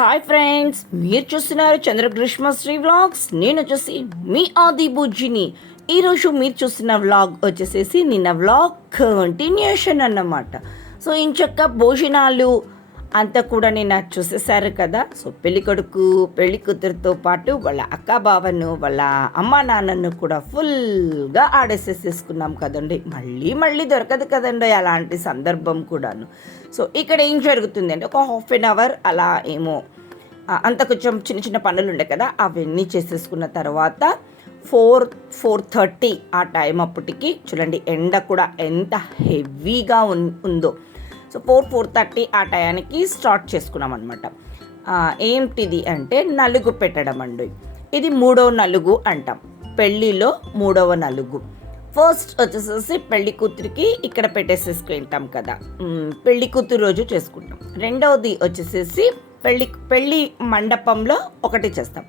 Hi friends, మీరు చూస్తున్నారు చంద్రగ్రీష్మశ్రీ vlogs. నేను వచ్చేసి మీ ఆది బుజ్జిని. ఈరోజు మీరు చూస్తున్న వ్లాగ్ వచ్చేసేసి నిన్న వ్లాగ్ కంటిన్యూషన్ అన్నమాట. సో ఇంచక్క భోజనాలు అంతా కూడా నిన్న చూసేసారు కదా. సో పెళ్ళికొడుకు పెళ్లి కూతురుతో పాటు వాళ్ళ అక్క బావను వాళ్ళ అమ్మ నాన్నను కూడా ఫుల్గా ఆడేసేసేసుకున్నాం కదండి. మళ్ళీ దొరకదు కదండి అలాంటి సందర్భం కూడాను. సో ఇక్కడ ఏం జరుగుతుంది అంటే ఒక హాఫ్ అన్ అవర్ అలా ఏమో అంత కొంచెం చిన్న చిన్న పనులు ఉండే కదా, అవన్నీ చేసేసుకున్న తర్వాత 4:30 ఆ టైం అప్పటికి చూడండి ఎండ కూడా ఎంత హెవీగా ఉందో. సో 4:30 ఆ టయానికి స్టార్ట్ చేసుకున్నాం అనమాట. ఏంటిది అంటే నలుగు పెట్టడం అండి. ఇది 3వ నలుగు అంటాం, పెళ్ళిలో 3వ నలుగు. ఫస్ట్ వచ్చేసేసి పెళ్లి కూతురికి ఇక్కడ పెట్టేసేసుకుంటాం కదా, పెళ్లి కూతురు రోజు చేసుకుంటాం. రెండవది వచ్చేసేసి పెళ్ళి మండపంలో ఒకటి చేస్తాం.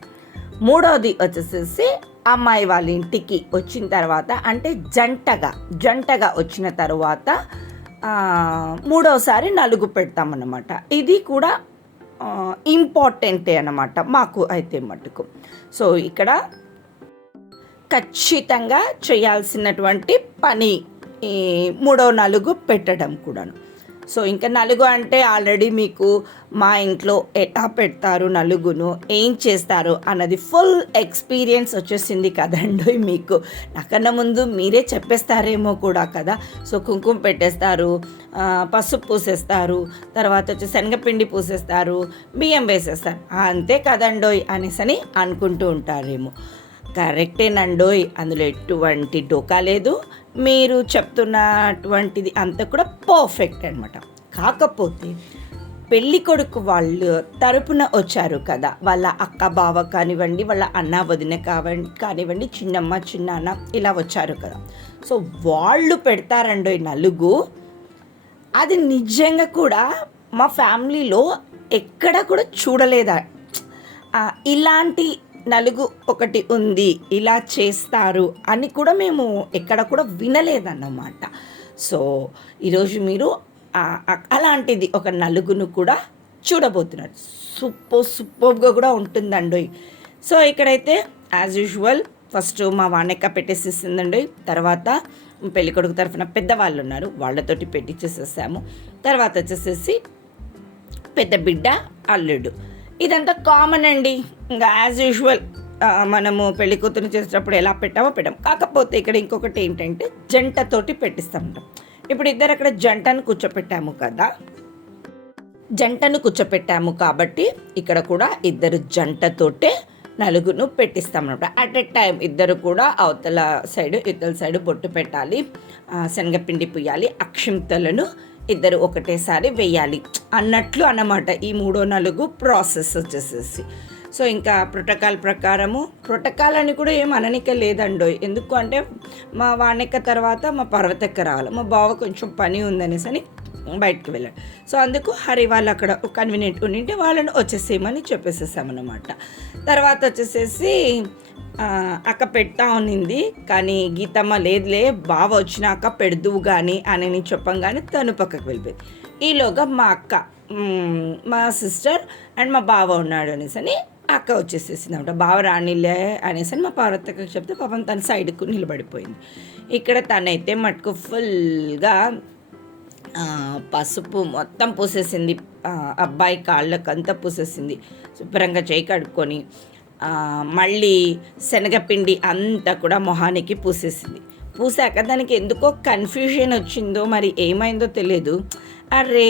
మూడవది వచ్చేసేసి అమ్మాయి వాళ్ళ ఇంటికి వచ్చిన తర్వాత అంటే జంటగా వచ్చిన తర్వాత మూడవసారి నలుగు పెడతామన్నమాట. ఇది కూడా ఇంపార్టెంటే అన్నమాట మాకు అయితే మటుకు. సో ఇక్కడ ఖచ్చితంగా చేయాల్సినటువంటి పని ఈ 3వ నలుగు పెట్టడం కూడాను. సో ఇంకా నలుగు అంటే ఆల్రెడీ మీకు మా ఇంట్లో ఎట్లా పెడతారు నలుగును, ఏం చేస్తారు అన్నది ఫుల్ ఎక్స్పీరియన్స్ వచ్చేసింది కదండి మీకు. నాకన్నా ముందు మీరే చెప్పేస్తారేమో కూడా కదా. సో కుంకుమ పెట్టేస్తారు, పసుపు పూసేస్తారు, తర్వాత వచ్చి శనగపిండి పూసేస్తారు, బియ్యం వేసేస్తారు, అంతే కదండోయ్ అనేసని అనుకుంటూ ఉంటారేమో. కరెక్టేనండోయ్, అందులో ఎటువంటి డోకా లేదు. మీరు చెప్తున్నటువంటిది అంతా కూడా పర్ఫెక్ట్ అనమాట. కాకపోతే పెళ్ళి కొడుకు వాళ్ళు తరపున వచ్చారు కదా, వాళ్ళ అక్క బావ కానివ్వండి, వాళ్ళ అన్న వదిన కానివ్వండి, చిన్నమ్మ చిన్నాన్న ఇలా వచ్చారు కదా. సో వాళ్ళు పెడతారండోయ్ నలుగు. అది నిజంగా కూడా మా ఫ్యామిలీలో ఎక్కడ కూడా చూడలేదా, ఇలాంటి నలుగు ఒకటి ఉంది, ఇలా చేస్తారు అని కూడా మేము ఎక్కడ కూడా వినలేదన్నమాట. సో ఈరోజు మీరు అలాంటిది ఒక నలుగును కూడా చూడబోతున్నారు. సూపర్గా కూడా ఉంటుందండి. సో ఇక్కడైతే యాజ్ యూజువల్ ఫస్ట్ మా వాణెక్క పెట్టేసేసిందండి. తర్వాత పెళ్ళికొడుకు తరఫున పెద్దవాళ్ళు ఉన్నారు, వాళ్ళతోటి పెట్టించేసేసాము. తర్వాత వచ్చేసేసి పెద్ద బిడ్డ అల్లుడు, ఇదంతా కామన్ అండి. ఇంకా యాజ్ యూజువల్ మనము పెళ్లి కూతురు చేసేటప్పుడు ఎలా పెట్టామో పెట్టాం. కాకపోతే ఇక్కడ ఇంకొకటి ఏంటంటే జంటతోటి పెట్టిస్తాం. ఇప్పుడు ఇద్దరు అక్కడ జంటను కూర్చోపెట్టాము కాబట్టి ఇక్కడ కూడా ఇద్దరు జంటతోటే నలుగును పెట్టిస్తాం అన్నమాట. అట్ ఎ టైం ఇద్దరు కూడా అవతల సైడు బొట్టు పెట్టాలి, శనగపిండి పుయ్యాలి, అక్షింతలను ఇద్దరు ఒకటేసారి వేయాలి అన్నట్లు అన్నమాట ఈ 3వ నలుగు ప్రాసెస్ వచ్చేసేసి. సో ఇంకా ప్రోటోకాల్ అని కూడా ఏం అననిక లేదండో. ఎందుకు అంటే మా వాణిక తర్వాత మా పర్వతక్క రావాలి, మా బావ కొంచెం పని ఉందనేసి అని బయటకు వెళ్ళాడు. సో అందుకు హరి వాళ్ళు అక్కడ కన్వీనియంట్ ఉండింటే వాళ్ళని వచ్చేసేయమని చెప్పేసేసామన్నమాట. తర్వాత వచ్చేసేసి అక్క పెడతా ఉన్నింది, కానీ గీతమ్మ లేదులే బావ వచ్చినాక పెడదువు కానీ అని నేను చెప్పంగానే తను పక్కకు వెళ్ళిపోయింది. ఈలోగా మా అక్క, మా సిస్టర్ అండ్ మా బావ ఉన్నాడు అనేసి అని అక్క వచ్చేసేసింది అనమాట. బావ రానిలే అనేసి అని మా పార్వతక్కకి చెప్తే పాపం తన సైడ్కు నిలబడిపోయింది. ఇక్కడ తనైతే మటుకు ఫుల్గా పసుపు మొత్తం పూసేసింది, అబ్బాయి కాళ్ళకంతా పూసేసింది. శుభ్రంగా చేయి కడుక్కొని మళ్ళీ శనగపిండి అంతా కూడా మొహానికి పూసాక దానికి ఎందుకో కన్ఫ్యూజన్ వచ్చిందో మరి ఏమైందో తెలియదు. అరే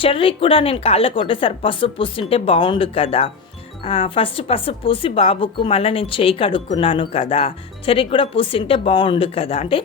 చెర్రీకి కూడా నేను కాళ్ళకు ఒకటేసారి పసుపు పూస్తుంటే బాగుండు కదా, ఫస్ట్ పసుపు పూసి బాబుకు మళ్ళీ నేను చేయి కడుక్కున్నాను కదా, చెర్రీకి కూడా పూసింటే బాగుండు కదా. అంటే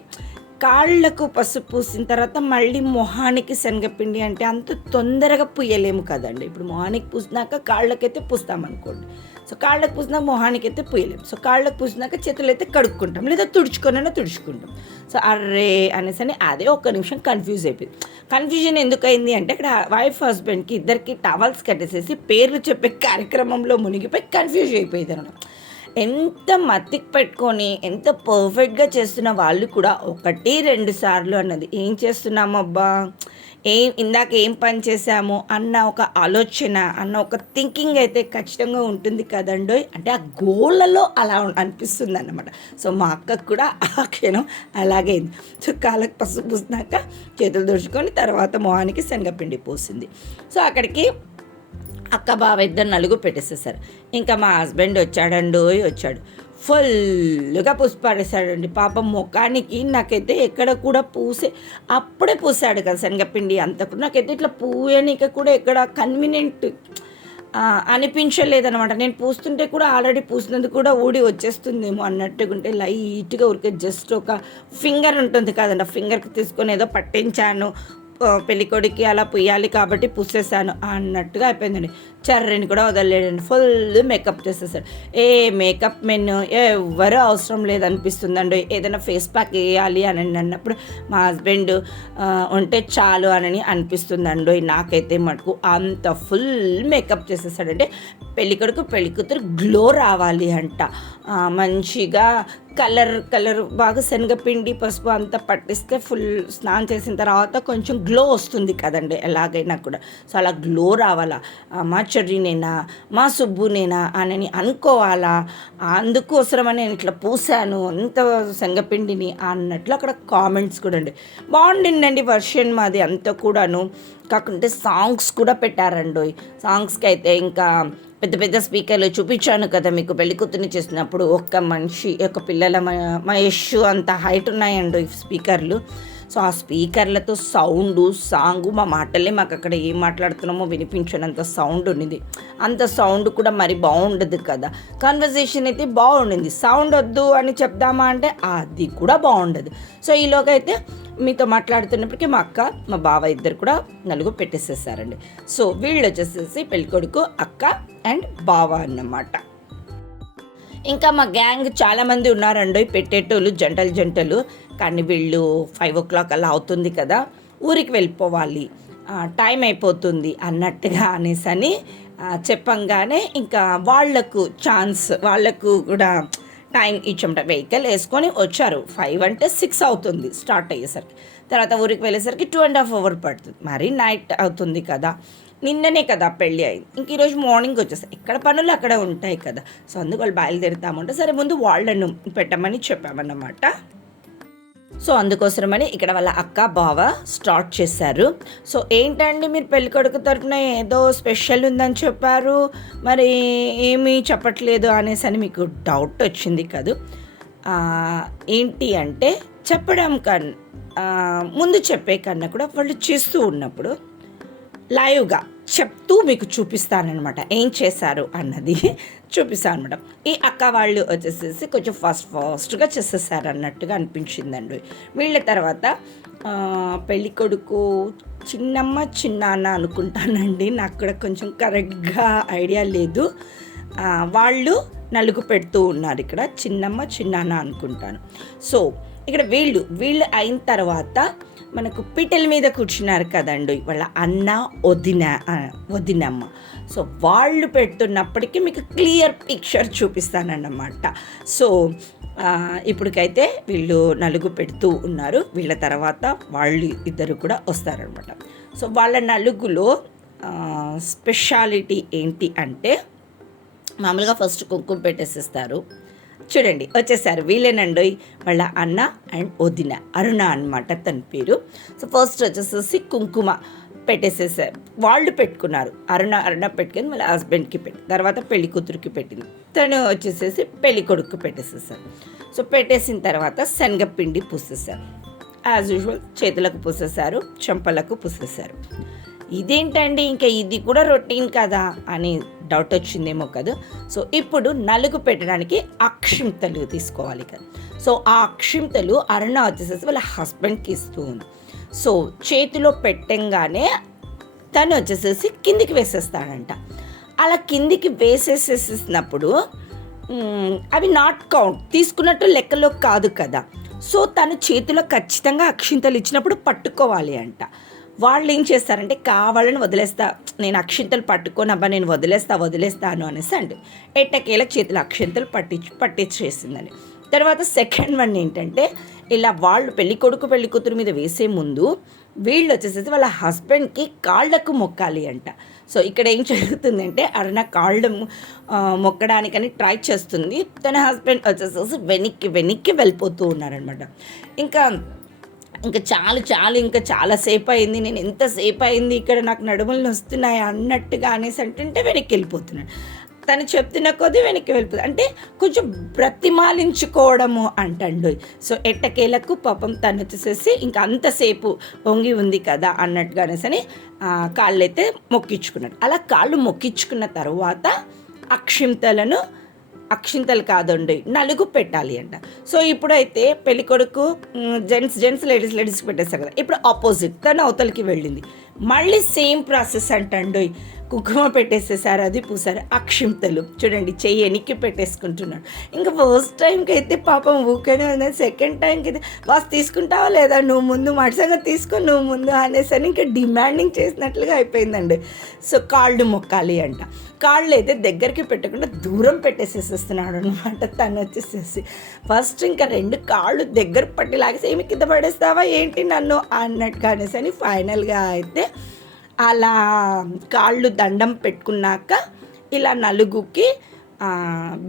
కాళ్ళకు పసుపు పూసిన తర్వాత మళ్ళీ మొహానికి శనగపిండి అంటే అంత తొందరగా పూయలేము కదండి. ఇప్పుడు మొహానికి పూసినాక కాళ్ళకైతే పూస్తామనుకోండి, సో కాళ్ళకు పూసినాక మొహానికి అయితే పూయలేము. సో కాళ్ళకు పూసినాక చేతులు అయితే కడుక్కుంటాం, లేదా తుడుచుకుంటాం. సో అర్రే అనేసి అని అదే ఒక్క నిమిషం కన్ఫ్యూజన్ ఎందుకు అయింది అంటే ఇక్కడ వైఫ్ హస్బెండ్కి ఇద్దరికి టవల్స్ కట్టేసేసి పేర్లు చెప్పే కార్యక్రమంలో మునిగిపోయి కన్ఫ్యూజ్ అయిపోయింది అనమాట. ఎంత మత్తికి పెట్టుకొని ఎంత పర్ఫెక్ట్గా చేస్తున్న వాళ్ళు కూడా 1-2 సార్లు అన్నది ఏం చేస్తున్నామబ్బా ఇందాక ఏం పని చేశాము అన్న ఒక ఆలోచన, అన్న ఒక థింకింగ్ అయితే ఖచ్చితంగా ఉంటుంది కదండో. అంటే ఆ గోళ్ళలో అలా అనిపిస్తుంది అన్నమాట. సో మా అక్కకు కూడా ఆ క్షణం అలాగే అయింది. సో కాళ్ళకి పసుపు పూసినాక చేతులు తుడుచుకొని తర్వాత మొహానికి శనగపిండి పోసింది. సో అక్కడికి అక్క బావ ఇద్దరు నలుగు పెట్టేసేసారు. ఇంకా మా హస్బెండ్ వచ్చాడు, ఫుల్గా పూసిపాడేశాడండి. పాపం ముఖానికి నాకైతే ఎక్కడ కూడా అప్పుడే పూసాడు కదా శనగపిండి అంతా కూడా. నాకైతే ఇట్లా పూయనిక కూడా ఎక్కడ కన్వీనియంట్ అనిపించలేదనమాట. నేను పూస్తుంటే కూడా ఆల్రెడీ పూసినందుకు కూడా ఊడి వచ్చేస్తుందేమో అన్నట్టుగా ఉంటే లైట్గా ఊరికే జస్ట్ ఒక ఫింగర్ ఉంటుంది కదండి, ఆ ఫింగర్కి తీసుకొని ఏదో పట్టించాను, పెళ్ళికొడికి అలా పుయ్యాలి కాబట్టి పూసేసాను అన్నట్టుగా అయిపోయిందండి. చర్రని కూడా వదలలేడండి, ఫుల్ మేకప్ చేసేసాడు. మేకప్ మెన్ ఎవరు అవసరం లేదనిపిస్తుందండి. ఏదైనా ఫేస్ ప్యాక్ వేయాలి అని అన్నప్పుడు మా హస్బెండ్ ఉంటే చాలు అని అనిపిస్తుందండి. నాకైతే మటుకు అంత ఫుల్ మేకప్ చేసేసాడంటే పెళ్ళికొడుకు పెళ్ళికూతురు గ్లో రావాలి అంట. మంచిగా కలర్ బాగా శనగపిండి పసుపు అంతా పట్టిస్తే ఫుల్ స్నానం చేసిన తర్వాత కొంచెం గ్లో వస్తుంది కదండి ఎలాగైనా కూడా. సో అలా గ్లో రావాలా, మా చెర్రీనేనా మా సుబ్బునేనా అని అనుకోవాలా, అందుకోసమని నేను ఇట్లా పూసాను అంత శనగపిండిని అన్నట్లు అక్కడ కామెంట్స్ కూడా అండి. బాగుండిందండి వర్షన్ మాది అంతా కూడాను. కాకుంటే సాంగ్స్ కూడా పెట్టారండి. సాంగ్స్కి అయితే ఇంకా పెద్ద పెద్ద స్పీకర్లు చూపించాను కదా మీకు పెళ్లి కూతుర్ని చేసినప్పుడు. ఒక్క మనిషి ఒక పిల్లల మహేష్ అంత హైట్ ఉన్నాయండి స్పీకర్లు. సో ఆ స్పీకర్లతో సాంగు మా మాటలే మాకు అక్కడ ఏం మాట్లాడుతున్నామో వినిపించనంత సౌండ్ ఉన్నది. అంత సౌండ్ కూడా మరి బాగుండదు కదా. కన్వర్జేషన్ అయితే బాగుండింది, సౌండ్ వద్దు అని చెప్దామా అంటే అది కూడా బాగుండదు. సో ఈలోగైతే మీతో మాట్లాడుతున్నప్పటికీ మా అక్క మా బావ ఇద్దరు కూడా నలుగు పెట్టేసేసారండి. సో వీళ్ళు వచ్చేసేసి పెళ్ళికొడుకు, అక్క అండ్ బావ అన్నమాట. ఇంకా మా గ్యాంగ్ చాలామంది ఉన్నారండి పెట్టేటోళ్ళు, జంటలు. కానీ వీళ్ళు 5 o'clock అలా అవుతుంది కదా, ఊరికి వెళ్ళిపోవాలి, టైం అయిపోతుంది అన్నట్టుగా అనేసని చెప్పంగానే ఇంకా వాళ్ళకు కూడా టైం ఇచ్చమంట. వెహికల్ వేసుకొని వచ్చారు. 5 అంటే 6 అవుతుంది స్టార్ట్ అయ్యేసరికి. తర్వాత ఊరికి వెళ్ళేసరికి 2.5 hours పడుతుంది. మరి నైట్ అవుతుంది కదా, నిన్ననే కదా పెళ్ళి అయింది. ఇంక ఈరోజు మార్నింగ్ వచ్చేసాయి. ఇక్కడ పనులు అక్కడ ఉంటాయి కదా. సో అందుకు వాళ్ళు బయలుదేరుతామంటే సరే ముందు వాళ్ళను పెట్టమని చెప్పామన్నమాట. సో అందుకోసమని ఇక్కడ వాళ్ళ అక్క బావ స్టార్ట్ చేశారు. సో ఏంటండి మీరు పెళ్ళికొడుకు తరపున ఏదో స్పెషల్ ఉందని చెప్పారు, మరి ఏమీ చెప్పట్లేదు అనేసి అని మీకు డౌట్ వచ్చింది కదా. ఏంటి అంటే చెప్పడం ముందు చెప్పే కన్నా కూడా వాళ్ళు చేస్తూ ఉన్నప్పుడు లైవ్గా చెప్తూ మీకు చూపిస్తానమాట, ఏం చేశారు అన్నది చూపిస్తాను అనమాట. ఈ అక్క వాళ్ళు వచ్చేసేసి కొంచెం ఫాస్ట్గా చేసేసారు అన్నట్టుగా అనిపించిందండి. వీళ్ళ తర్వాత పెళ్ళికొడుకు చిన్నాన్న అనుకుంటానండి, నాకు కూడా కొంచెం కరెక్ట్గా ఐడియా లేదు. వాళ్ళు నలుగు పెడుతూ ఉన్నారు ఇక్కడ, చిన్నాన్న అనుకుంటాను. సో ఇక్కడ వీళ్ళు అయిన తర్వాత మనకు పీటల మీద కూర్చున్నారు కదండి వాళ్ళ అన్న వదినమ్మ. సో వాళ్ళు పెడుతున్నప్పటికీ మీకు క్లియర్ పిక్చర్ చూపిస్తానన్నమాట. సో ఇప్పటికైతే వీళ్ళు నలుగు పెడుతూ ఉన్నారు. వీళ్ళ తర్వాత వాళ్ళు ఇద్దరు కూడా వస్తారనమాట. సో వాళ్ళ నలుగులో స్పెషాలిటీ ఏంటి అంటే మామూలుగా ఫస్ట్ కుంకుమ పెట్టేసేస్తారు. చూడండి వచ్చేసారు, వీళ్ళేనండి వాళ్ళ అన్న అండ్ వదిన, అరుణ అనమాట తన పేరు. సో ఫస్ట్ వచ్చేసేసి కుంకుమ పెట్టేసేసారు, వాళ్ళు పెట్టుకున్నారు. అరుణ పెట్టుకొని వాళ్ళ హస్బెండ్కి తర్వాత పెళ్లి కూతురికి పెట్టింది, తను వచ్చేసేసి పెళ్లి కొడుకు పెట్టేసేసారు. సో పెట్టేసిన తర్వాత శనగపిండి పూసేసారు. యాజ్ యూజువల్ చేతులకు పూసేసారు, చెంపలకు పూసేసారు. ఇదేంటండి ఇంకా ఇది కూడా రొటీన్ కదా అని డౌట్ వచ్చిందేమో కదా. సో ఇప్పుడు నలుగు పెట్టడానికి అక్షింతలు తీసుకోవాలి కదా. సో ఆ అక్షింతలు అరుణ వచ్చేసేసి వాళ్ళ హస్బెండ్కి ఇస్తూ ఉంది. సో చేతిలో పెట్టంగానే తను వచ్చేసేసి కిందికి వేసేస్తాడంట. అలా కిందికి వేసేసేసినప్పుడు అవి నాట్ కౌంట్ తీసుకున్నట్టు లెక్కలో కాదు కదా. సో తను చేతిలో ఖచ్చితంగా అక్షింతలు ఇచ్చినప్పుడు పట్టుకోవాలి అంట. వాళ్ళు ఏం చేస్తారంటే కావాలని నేను అక్షింతలు పట్టుకోనబ్బా నేను వదిలేస్తాను అనేసి అంటే ఎట్టకేలకు చేతులు అక్షింతలు పట్టించేసిందని. తర్వాత సెకండ్ వన్ ఏంటంటే ఇలా వాళ్ళు పెళ్ళికొడుకు పెళ్ళికూతురు మీద వేసే ముందు వీళ్ళు వచ్చేసేసి వాళ్ళ హస్బెండ్కి కాళ్ళకు మొక్కాలి అంట. సో ఇక్కడ ఏం జరుగుతుందంటే అరుణ కాళ్ళు మొక్కడానికని ట్రై చేస్తుంది, తన హస్బెండ్ వచ్చేసేసి వెనక్కి వెళ్ళిపోతూ ఉన్నారనమాట. ఇంకా ఇంకా చాలు ఇంకా చాలాసేపు అయింది, నేను ఎంతసేపు అయింది ఇక్కడ, నాకు నడుములు నొస్తున్నాయి అన్నట్టుగా అనేసి అంటుంటే వెనక్కి వెళ్ళిపోతున్నాడు. తను చెప్తున్న కొద్దీ వెనక్కి వెళ్ళిపోతుంది, అంటే కొంచెం బ్రతిమాలించుకోవడము అంటండు. సో ఎట్టకేలకు పాపం తను వచ్చేసేసి ఇంకా అంతసేపు వంగి ఉంది కదా అన్నట్టుగా అనేసి కాళ్ళైతే మొక్కించుకున్నాడు. అలా కాళ్ళు మొక్కించుకున్న తర్వాత అక్షింతలు కాదండి, నలుగు పెట్టాలి అంట. సో ఇప్పుడైతే పెళ్ళికొడుకు జెంట్స్ లేడీస్కి పెట్టేస్తారు కదా, ఇప్పుడు ఆపోజిట్ తను అవతలకి వెళ్ళింది, మళ్ళీ సేమ్ ప్రాసెస్ అంటండి. కుంకుమ పెట్టేసేసారు, అది పూసారు, అక్షింతలు చూడండి చెయ్యి వెనక్కి పెట్టేసుకుంటున్నాడు. ఇంకా ఫస్ట్ టైంకి అయితే పాపం ఊకనే ఉన్నది, సెకండ్ టైంకి అయితే బాస్ తీసుకుంటావా లేదా, నువ్వు ముందు మడిసంగా తీసుకొని నువ్వు ముందు అనేసి ఇంకా డిమాండింగ్ చేసినట్లుగా అయిపోయిందండి. సో కాళ్ళు మొక్కాలి అంట, కాళ్ళు అయితే దగ్గరికి పెట్టకుండా దూరం పెట్టేసేస్తున్నాడు అనమాట. తను వచ్చేసేసి ఫస్ట్ ఇంకా 2 కాళ్ళు దగ్గర పట్టి లాగేసి ఏమి కింద పడేస్తావా ఏంటి నన్ను అన్నట్టుగా అనేసి ఫైనల్గా అయితే అలా కాళ్ళు దండం పెట్టుకున్నాక ఇలా నలుగుకి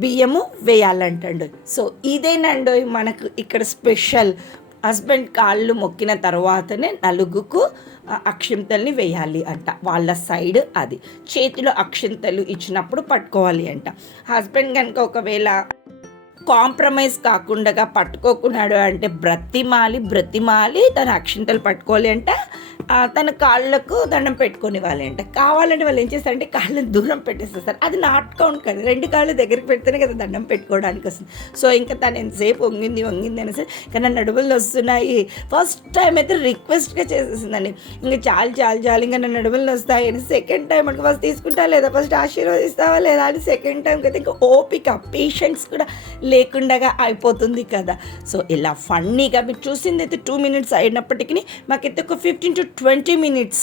బియ్యము వేయాలంటండు. సో ఇదేనండి మనకు ఇక్కడ స్పెషల్. హస్బెండ్ కాళ్ళు మొక్కిన తర్వాతనే నలుగుకు అక్షింతల్ని వేయాలి అంట, వాళ్ళ సైడ్ అది చేతిలో అక్షింతలు ఇచ్చినప్పుడు పట్టుకోవాలి అంట. హస్బెండ్ కనుక ఒకవేళ కాంప్రమైజ్ కాకుండా పట్టుకోకున్నాడు అంటే బ్రతిమాలి తన అక్షింతలు పట్టుకోవాలి అంట, తన కాళ్ళకు దండం పెట్టుకునేవాలి అంట. కావాలంటే వాళ్ళు ఏం చేస్తారంటే కాళ్ళని దూరం పెట్టేసేస్తారు, అది నాట్ కౌంట్ కదా, 2 కాళ్ళు దగ్గరికి పెడితేనే కదా దండం పెట్టుకోవడానికి వస్తుంది. సో ఇంకా తను ఎంతసేపు వంగింది అనేసి కానీ నడుములు వస్తున్నాయి, ఫస్ట్ టైం అయితే రిక్వెస్ట్గా చేసేసిందండి, ఇంకా చాలు ఇంకా నా నడుములు వస్తాయి అని. సెకండ్ టైం అంటే ఫస్ట్ తీసుకుంటా లేదా, ఫస్ట్ ఆశీర్వదిస్తావా లేదా అని సెకండ్ టైంకి అయితే ఇంకా ఓపిక పేషెన్స్ కూడా లేకుండా అయిపోతుంది కదా. సో ఇలా ఫన్నీగా మీరు చూసింది అయితే 2 minutes అయినప్పటికీ మాకైతే ఒక 15 to 20 minutes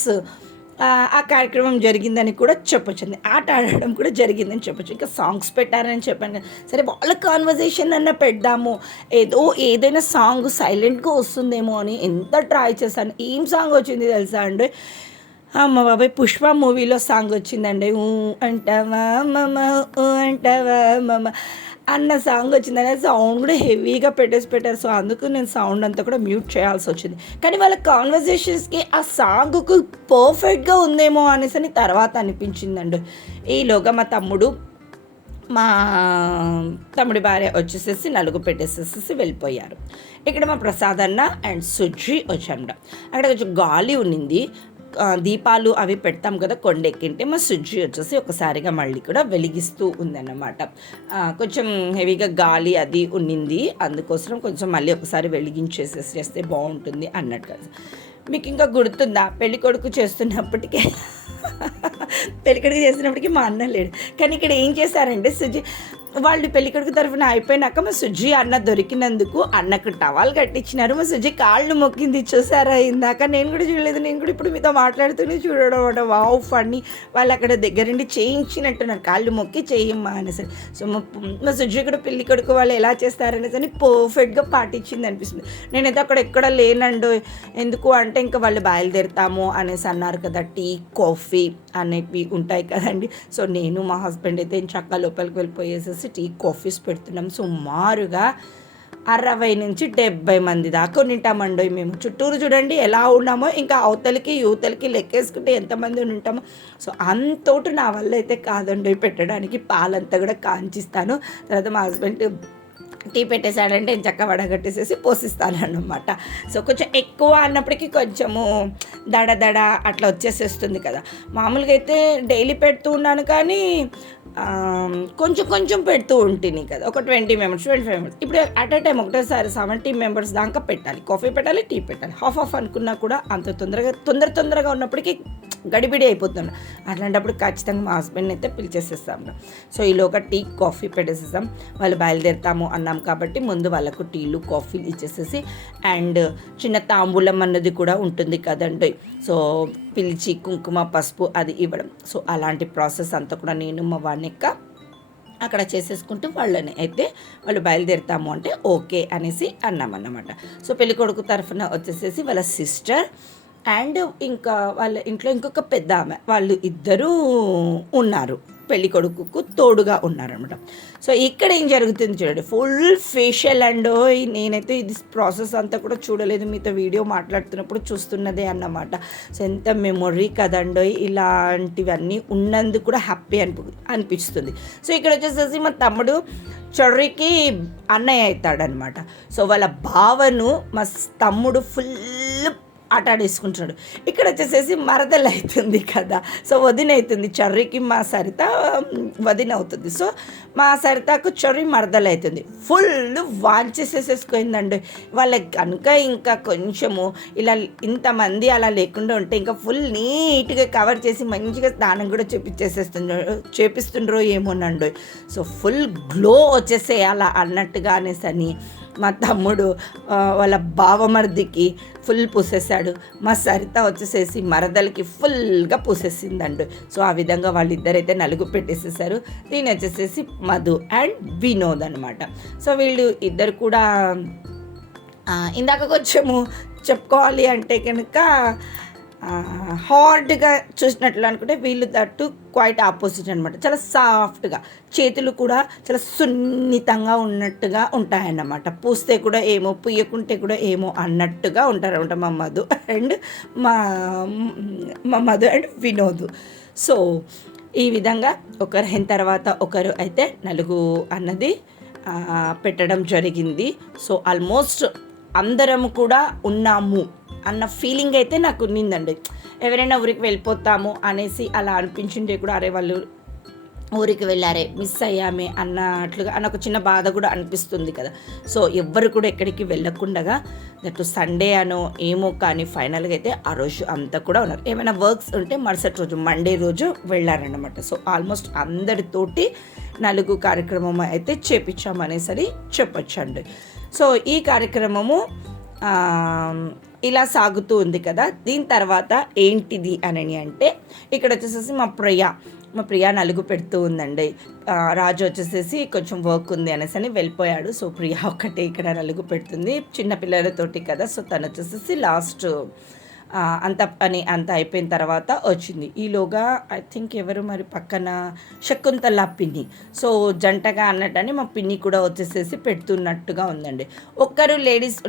ఆ కార్యక్రమం జరిగిందని కూడా చెప్పొచ్చు, ఆట ఆడడం కూడా జరిగిందని చెప్పొచ్చు. ఇంకా సాంగ్స్ పెట్టారని చెప్పాను కదా, సరే వాళ్ళ కాన్వర్జేషన్ అన్న పెడదాము, ఏదైనా సాంగ్ సైలెంట్గా వస్తుందేమో అని ఎంత ట్రై చేశాను. ఏం సాంగ్ వచ్చింది తెలుసా అండి, అమ్మ బాబాయ్ పుష్ప మూవీలో సాంగ్ వచ్చిందండి, అంటావా మమ అంటావా మమ అన్న సాంగ్ వచ్చిందని సౌండ్ కూడా హెవీగా పెట్టారు. సో అందుకు నేను సౌండ్ అంతా కూడా మ్యూట్ చేయాల్సి వచ్చింది. కానీ వాళ్ళ కాన్వర్జేషన్స్కి ఆ సాంగ్కు పర్ఫెక్ట్గా ఉందేమో అనేసి తర్వాత అనిపించిందండి. ఈలోగా మా తమ్ముడి భార్య వచ్చేసేసి నలుగు పెట్టేసేసి వెళ్ళిపోయారు. ఇక్కడ మా ప్రసాద్ అన్న అండ్ సుజ్జి వచ్చాను. అక్కడ కొంచెం గాలి ఉన్నింది, దీపాలు అవి పెడతాం కదా కొండెక్కింటే, మా సుజ్జి వచ్చేసి ఒకసారిగా మళ్ళీ కూడా వెలిగిస్తూ ఉందన్నమాట. కొంచెం హెవీగా గాలి అది ఉన్నింది, అందుకోసం కొంచెం మళ్ళీ ఒకసారి వెలిగించేసేసి చేస్తే బాగుంటుంది అన్నట్టు. మీకు ఇంకా గుర్తుందా పెళ్ళికొడుకు చేస్తున్నప్పటికీ మా అన్న లేడు, కానీ ఇక్కడ ఏం చేశారంటే సుజ్జి వాళ్ళు పెళ్ళికొడుకు తరఫున అయిపోయినాక మా సుజ్జి అన్న దొరికినందుకు అన్నకు టవాల్ కట్టించినారు. మా సుజ్జి కాళ్ళు మొక్కింది, చూసారా ఇందాక, నేను కూడా చూడలేదు, నేను కూడా ఇప్పుడు మీతో మాట్లాడుతూనే చూడడం అనమాట. వావ్ ఫన్నీ, వాళ్ళు అక్కడ దగ్గరుండి చేయించినట్టున్నారు, కాళ్ళు మొక్కి చేయమ్మా అనేసి. సో మా సుజ్జి కూడా పెళ్ళికొడుకు వాళ్ళు ఎలా చేస్తారనేసి అని పర్ఫెక్ట్గా పాటించింది అనిపిస్తుంది. నేనైతే అక్కడ ఎక్కడ లేనండు, ఎందుకు అంటే ఇంకా వాళ్ళు బయలుదేరుతాము అనేసి అన్నారు కదా, టీ కాఫీ అనేవి ఉంటాయి కదండి. సో నేను మా హస్బెండ్ అయితే చక్కగా లోపలికి వెళ్ళిపోయేసేసి టీ కాఫీస్ పెడుతున్నాం. సుమారుగా 60 నుంచి 70 మంది దాకా ఉంటామండి మేము. చుట్టూరు చూడండి ఎలా ఉన్నామో, ఇంకా అవతలికి యువతలకి లెక్కేసుకుంటే ఎంతమంది ఉంటామో. సో అంతోటి నా వల్ల అయితే కాదండి పెట్టడానికి, పాలంతా కూడా కాంచిస్తాను. తర్వాత మా హస్బెండ్ టీ పెట్టేశాడంటే నేను చక్క వడగట్టేసేసి పోసిస్తాను అన్నమాట. సో కొంచెం ఎక్కువ అన్నప్పటికీ కొంచెము దడ అట్లా వచ్చేసేస్తుంది కదా. మామూలుగా అయితే డైలీ పెడుతూ ఉన్నాను, కానీ కొంచెం పెడుతూ ఉంటుంది కదా, ఒక 20 members 25 members. ఇప్పుడు అట్ ఏ టైం ఒకటేసారి 70 members దాకా పెట్టాలి, కాఫీ పెట్టాలి, టీ పెట్టాలి. హాఫ్ అనుకున్నా కూడా అంత తొందరగా ఉన్నప్పటికీ గడిబిడి అయిపోతున్నాను. అట్లాంటప్పుడు ఖచ్చితంగా మా హస్బెండ్ని అయితే పిలిచేసేస్తాము. సో ఈలోగా టీ కాఫీ పెట్టేసేసాం. వాళ్ళు బయలుదేరుతాము అన్నాం కాబట్టి ముందు వాళ్ళకు టీలు కాఫీలు ఇచ్చేసేసి, అండ్ చిన్న తాంబూలం అన్నది కూడా ఉంటుంది కదండి. సో పిలిచి కుంకుమ పసుపు అది ఇవ్వడం. సో అలాంటి ప్రాసెస్ అంతా కూడా నేను మా వాణ్ణిక్క అక్కడ చేసేసుకుంటూ వాళ్ళని అయితే వాళ్ళు బయలుదేరుతాము అంటే ఓకే అనేసి అన్నామన్నమాట. సో పెళ్ళికొడుకు తరఫున వచ్చేసేసి వాళ్ళ సిస్టర్ అండ్ ఇంకా వాళ్ళ ఇంట్లో ఇంకొక పెద్ద ఆమె, వాళ్ళు ఇద్దరూ ఉన్నారు, పెళ్లి కొడుకుకు తోడుగా ఉన్నారనమాట. సో ఇక్కడ ఏం జరుగుతుంది చూడండి, ఫుల్ ఫేషియల్ అండ్ నేనైతే ఇది ప్రాసెస్ అంతా కూడా చూడలేదు, మీతో వీడియో మాట్లాడుతున్నప్పుడు చూస్తున్నదే అన్నమాట. సో ఎంత మెమొరీ కదండో, ఇలాంటివన్నీ ఉన్నందుకు కూడా హ్యాపీ అనిపిస్తుంది. సో ఇక్కడ వచ్చేసేసి మా తమ్ముడు చొర్రికి అన్నయ్య అవుతాడనమాట. సో వాళ్ళ బావను మా తమ్ముడు ఫుల్ ఆటాడేసుకుంటాడు. ఇక్కడ వచ్చేసేసి మరదలు అవుతుంది కదా, సో వదిన అవుతుంది చర్రికి, మా సరిత వదిన అవుతుంది. సో మా సరితకు చొర్రి మరదలు అవుతుంది. ఫుల్ వాంచేసేసేసుకుందండి వాళ్ళకి కనుక. ఇంకా కొంచెము ఇలా ఇంతమంది అలా లేకుండా ఉంటే ఇంకా ఫుల్ నీట్గా కవర్ చేసి మంచిగా స్నానం కూడా చేపిస్తుండ్రో ఏమోనండి. సో ఫుల్ గ్లో వచ్చేసేయాల అన్నట్టుగా అనేసని మా తమ్ముడు వాళ్ళ బావమర్దికి ఫుల్ పూసేసాడు. మా సరిత వచ్చేసేసి మరదలకి ఫుల్గా పూసేసిందండు. సో ఆ విధంగా వాళ్ళిద్దరైతే నలుగు పెట్టేసేసారు. దీని వచ్చేసేసి మధు అండ్ వినోద్ అనమాట. సో వీళ్ళు ఇద్దరు కూడా ఇందాక కొంచెము చెప్పుకోవాలి అంటే కనుక హార్డ్గా చూసినట్లు అనుకుంటే వీళ్ళు దట్టు క్వైట్ ఆపోజిట్ అనమాట. చాలా సాఫ్ట్గా, చేతులు కూడా చాలా సున్నితంగా ఉన్నట్టుగా ఉంటాయన్నమాట. పూస్తే కూడా ఏమో, పుయ్యకుంటే కూడా ఏమో అన్నట్టుగా ఉంటారనమాట మా మధు అండ్ వినోద్. సో ఈ విధంగా ఒకరు అయిన తర్వాత ఒకరు అయితే నలుగు అన్నది పెట్టడం జరిగింది. సో ఆల్మోస్ట్ అందరం కూడా ఉన్నాము అన్న ఫీలింగ్ అయితే నాకు ఉన్నిందండి. ఎవరైనా ఊరికి వెళ్ళిపోతాము అనేసి అలా అనిపించింటే కూడా, అరే వాళ్ళు ఊరికి వెళ్ళారే, మిస్ అయ్యామే అన్నట్లుగా ఒక చిన్న బాధ కూడా అనిపిస్తుంది కదా. సో ఎవ్వరు కూడా ఎక్కడికి వెళ్ళకుండా దట్టు సండే అనో ఏమో కానీ ఫైనల్గా అయితే ఆ రోజు అంతా కూడా ఉన్నారు. ఏమైనా వర్క్స్ ఉంటే మరుసటి రోజు మండే రోజు వెళ్ళారన్నమాట. సో ఆల్మోస్ట్ అందరితోటి నలుగు కార్యక్రమం అయితే చేపించామనేసరి చెప్పొచ్చండి. సో ఈ కార్యక్రమము ఇలా సాగుతూ ఉంది కదా. దీని తర్వాత ఏంటిది అని అంటే ఇక్కడ వచ్చేసేసి మా ప్రియ నలుగు పెడుతూ ఉందండి. రాజు వచ్చేసేసి కొంచెం వర్క్ ఉంది అనేసి అని వెళ్ళిపోయాడు. సో ప్రియ ఒక్కటే ఇక్కడ నలుగు పెడుతుంది చిన్నపిల్లలతోటి కదా. సో తను వచ్చేసేసి లాస్ట్ అంత అయిపోయిన తర్వాత వచ్చింది. ఈలోగా ఐ థింక్ ఎవరు మరి పక్కన శకుంతల పిన్ని, జంటగా అన్నట్టని మా పిన్ని కూడా వచ్చేసేసి పెడుతున్నట్టుగా ఉందండి. ఒక్కరు లేడీస్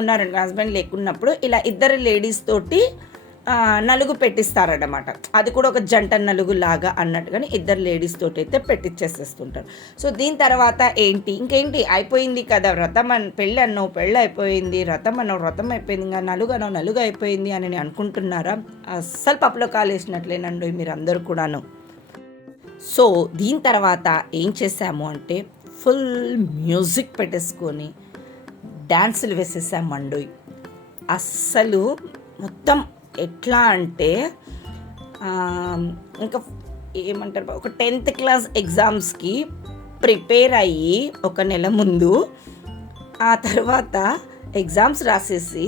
ఉన్నారండి, హస్బెండ్ లేకున్నప్పుడు ఇలా ఇద్దరు లేడీస్ తోటి నలుగు పెట్టిస్తారన్నమాట. అది కూడా ఒక జంట నలుగు లాగా అన్నట్టుగాని ఇద్దరు లేడీస్ తోటి అయితే పెట్టించేసేస్తుంటారు. సో దీని తర్వాత ఇంకేంటి అయిపోయింది కదా, పెళ్ళి అయిపోయింది, వ్రతం అయిపోయింది, ఇంకా నలుగు అయిపోయింది అని అనుకుంటున్నారా? అస్సలు పప్పులో కాలేసినట్లేనండి మీరు అందరూ కూడాను. సో దీని తర్వాత ఏం చేసాము అంటే ఫుల్ మ్యూజిక్ పెట్టేసుకొని డాన్సులు వేసేసామండి. అస్సలు మొత్తం ఎట్లా అంటే ఇంకా ఏమంటారు, ఒక 10th క్లాస్ ఎగ్జామ్స్కి ప్రిపేర్ అయ్యి ఒక నెల ముందు, ఆ తర్వాత ఎగ్జామ్స్ రాసేసి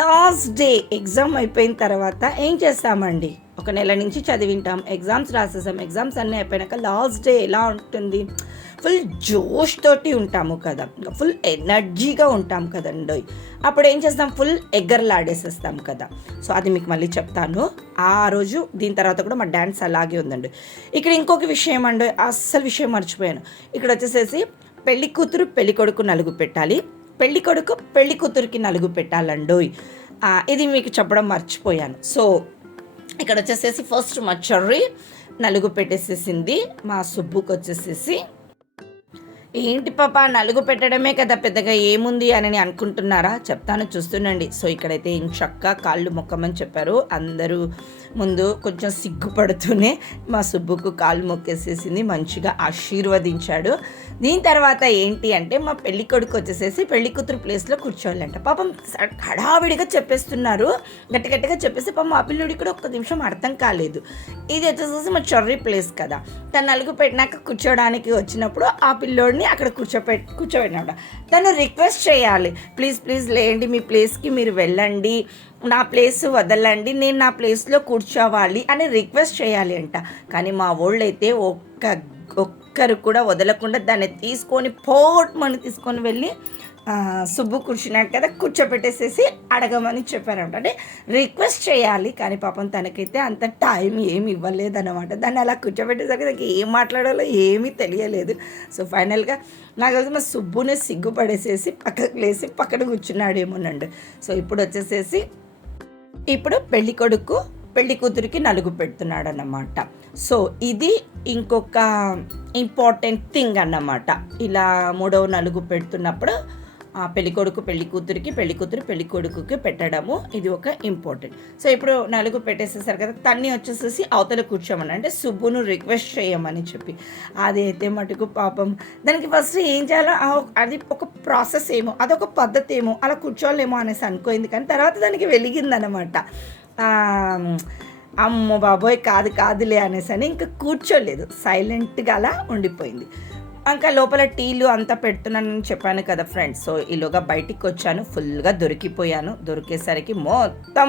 లాస్ట్ డే ఎగ్జామ్ అయిపోయిన తర్వాత ఏం చేస్తామండి, ఒక నెల నుంచి చదివింటాం, ఎగ్జామ్స్ రాసేసాం, ఎగ్జామ్స్ అన్నీ అయిపోయాక లాస్ట్ డే ఎలా ఉంటుంది, ఫుల్ జోష్ తోటి ఉంటాము కదా, ఫుల్ ఎనర్జీగా ఉంటాం కదండి. అప్పుడు ఏం చేస్తాం, ఫుల్ ఎగ్గర్లాడేసేస్తాం కదా. సో అది మీకు మళ్ళీ చెప్తాను ఆ రోజు. దీని తర్వాత కూడా మా డ్యాన్స్ అలాగే ఉందండి. ఇక్కడ ఇంకొక విషయం అండి, అస్సలు విషయం మర్చిపోయాను. ఇక్కడ వచ్చేసేసి పెళ్లి కూతురు పెళ్లి కొడుకు నలుగు పెట్టాలి, పెళ్లి కొడుకు పెళ్లి కూతురికి నలుగు పెట్టాలండి. ఇది మీకు చెప్పడం మర్చిపోయాను. సో ఇక్కడ వచ్చేసేసి ఫస్ట్ మా చర్రి నలుగు పెట్టేసేసింది, మా సుబ్బుకి వచ్చేసేసి ఏంటి పాప నలుగు పెట్టడమే కదా పెద్దగా ఏముంది అని అనుకుంటున్నారా, చెప్తాను చూస్తుండండి. సో ఇక్కడైతే చక్కగా కాళ్ళు మొక్కమని చెప్పారు. అందరూ ముందు కొంచెం సిగ్గుపడుతూనే మా సుబ్బుకు కాళ్ళు మొక్కేసేసింది, మంచిగా ఆశీర్వదించాడు. దీని తర్వాత ఏంటి అంటే మా పెళ్లి కొడుకు వచ్చేసేసి పెళ్లి కూతురు ప్లేస్లో కూర్చోవాలంట. పాపం హడావిడిగా చెప్పేస్తున్నారు, గట్టిగా చెప్పేసి పాపం ఆ పిల్లుడికి కూడా ఒక్క నిమిషం అర్థం కాలేదు. ఇది వచ్చేసేసి మా చొర్రీ ప్లేస్ కదా, తను నలుగు పెట్టినాక కూర్చోడానికి వచ్చినప్పుడు ఆ పిల్లోడిని అక్కడ కూర్చోబెట్టినప్పుడు తను రిక్వెస్ట్ చేయాలి, ప్లీజ్ లేండి, మీ ప్లేస్కి మీరు వెళ్ళండి, నా ప్లేస్ వదలండి, నేను నా ప్లేస్లో కూర్చోవాలి అని రిక్వెస్ట్ చేయాలి అంట. కానీ మా వాళ్ళైతే ఒక్కరు కూడా వదలకుండా దాన్ని తీసుకొని తీసుకొని వెళ్ళి సుబ్బు కూర్చున్నాడు కదా, కూర్చోపెట్టేసేసి అడగమని చెప్పారనమాట. అంటే రిక్వెస్ట్ చేయాలి, కానీ పాపం తనకైతే అంత టైం ఏమి ఇవ్వలేదన్నమాట. దాన్ని అలా కూర్చోబెట్టేసరికి నాకు ఏం మాట్లాడాలో ఏమీ తెలియలేదు. సో ఫైనల్గా నాకు తెలిసి మా సుబ్బునే సిగ్గుపడేసేసి పక్కకు లేసి పక్కన కూర్చున్నాడేమోనండి. సో ఇప్పుడు వచ్చేసేసి ఇప్పుడు పెళ్ళి కొడుకు పెళ్లి కూతురికి నలుగు పెడుతున్నాడు అన్నమాట. సో ఇది ఇంకొక ఇంపార్టెంట్ థింగ్ అన్నమాట. ఇలా మూడవ నలుగు పెడుతున్నప్పుడు పెళ్ళికొడుకు పెళ్లి కూతురికి, పెళ్లి కూతురు పెళ్లి కొడుకుకి పెట్టడము ఇది ఒక ఇంపార్టెంట్. సో ఇప్పుడు నలుగు పెట్టేసేసారు కదా, తన్ని వచ్చేసేసి అవతల కూర్చోమని, అంటే సుబ్బును రిక్వెస్ట్ చేయమని చెప్పి. అది అయితే మటుకు పాపం దానికి ఫస్ట్ ఏం చేయాలో అది ఒక ప్రాసెస్ ఏమో, అదొక పద్ధతి ఏమో, అలా కూర్చోవాలేమో అనేసి అనుకోయింది. కానీ తర్వాత దానికి వెలిగిందనమాట. అమ్మో బాబోయ్ కాదులే అనేసి అని ఇంకా కూర్చోలేదు, సైలెంట్గా అలా ఉండిపోయింది. ఇంకా లోపల టీలు అంతా పెడుతున్నానని చెప్పాను కదా ఫ్రెండ్స్. సో ఈలోగా బయటికి వచ్చాను, ఫుల్గా దొరికిపోయాను. దొరికేసరికి మొత్తం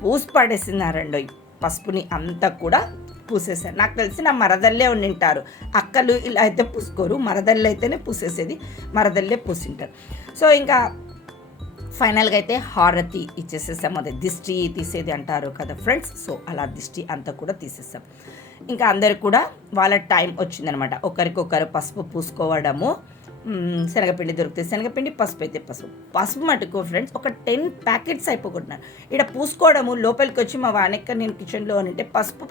పూసి పడేసినారండి, పసుపుని అంతా కూడా పూసేసారు. నాకు తెలిసి నా మరదల్లే ఉండింటారు, అక్కలు ఇలా అయితే పూసుకోరు, మరదళ్ళు అయితేనే పూసేసేది, మరదల్లే పూసింటారు. సో ఇంకా ఫైనల్గా అయితే హారతి ఇచ్చేసేసాం, అదే దిష్టి తీసేది అంటారు కదా ఫ్రెండ్స్. సో అలా దిష్టి అంతా కూడా తీసేసాం. ఇంకా అందరు కూడా వాళ్ళ టైం వచ్చిందనమాట, ఒకరికొకరు పసుపు పూసుకోవడము. శనగపిండి దొరికితే శనగపిండి, పసుపు అయితే పసుపు మటుకు ఫ్రెండ్స్ ఒక 10 ప్యాకెట్స్ అయిపోకుంటున్నారు. ఇక్కడ పూసుకోవడము లోపలికి వచ్చి మా వానెక్క నేను కిచెన్లో అంటే పసుపు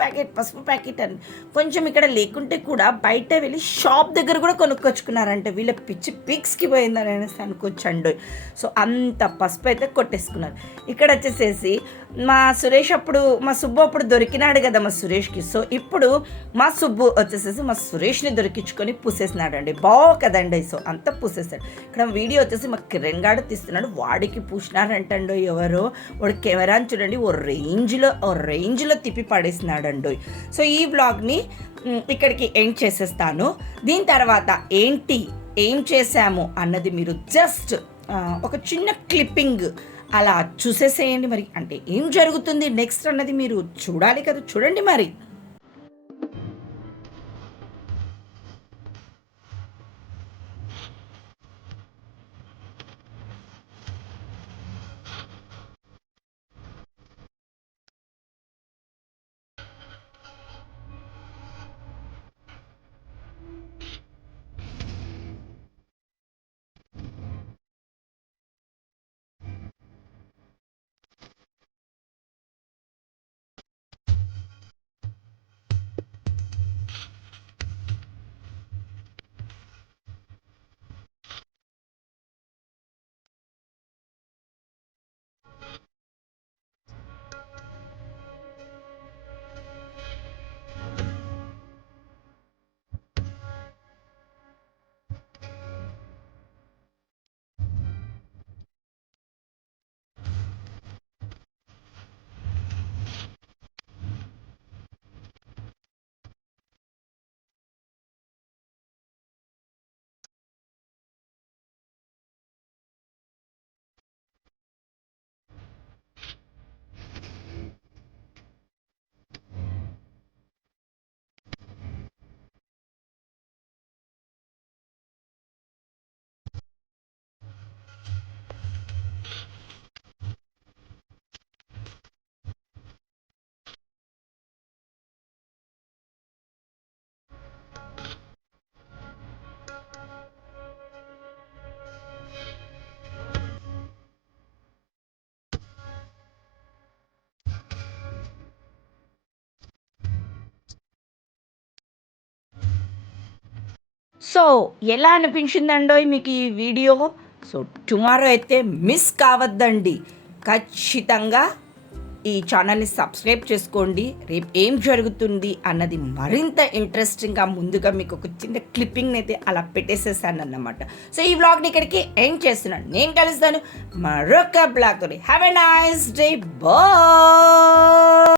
ప్యాకెట్ అని కొంచెం ఇక్కడ లేకుంటే కూడా బయట వెళ్ళి షాప్ దగ్గర కూడా కొనుక్కొచ్చుకున్నారంటే వీళ్ళ పిచ్చి పిక్స్కి పోయిందని అనేసి అనుకోవచ్చండి. సో అంత పసుపు అయితే కొట్టేసుకున్నారు. ఇక్కడ వచ్చేసేసి మా సురేష్ మా సుబ్బు అప్పుడు దొరికినాడు కదా మా సురేష్కి. సో ఇప్పుడు మా సుబ్బు వచ్చేసేసి మా సురేష్ని దొరికించుకొని పూసేసినాడండి, బాగు కదండి. సో అంతా పూసేస్తాడు. ఇక్కడ వీడియో వచ్చేసి మా కిరణ్ గాడు తీస్తున్నాడు, వాడికి పూసినారంటండో ఎవరో, వాడు కెమెరాని చూడండి ఓ రేంజ్లో తిప్పి పడేసినాడండో. సో ఈ వ్లాగ్ని ఇక్కడికి ఎండ్ చేసేస్తాను. దీని తర్వాత ఏం చేశాము అన్నది మీరు జస్ట్ ఒక చిన్న క్లిప్పింగ్ అలా చూసేసేయండి. మరి అంటే ఏం జరుగుతుంది నెక్స్ట్ అన్నది మీరు చూడాలి కదా, చూడండి మరి. సో ఎలా అనిపించిందండో మీకు ఈ వీడియో? సో టుమారో అయితే మిస్ కావద్దండి, ఖచ్చితంగా ఈ ఛానల్ని సబ్స్క్రైబ్ చేసుకోండి. రేపు ఏం జరుగుతుంది అన్నది మరింత ఇంట్రెస్టింగ్గా ముందుగా మీకు ఒక చిన్న క్లిప్పింగ్ అయితే అలా పెట్టేసేసాను అన్నమాట. సో ఈ వ్లాగ్ని ఇక్కడికి ఎండ్ చేస్తున్నాను. నేను కలుస్తాను మరొక blog. Have a nice day, bye.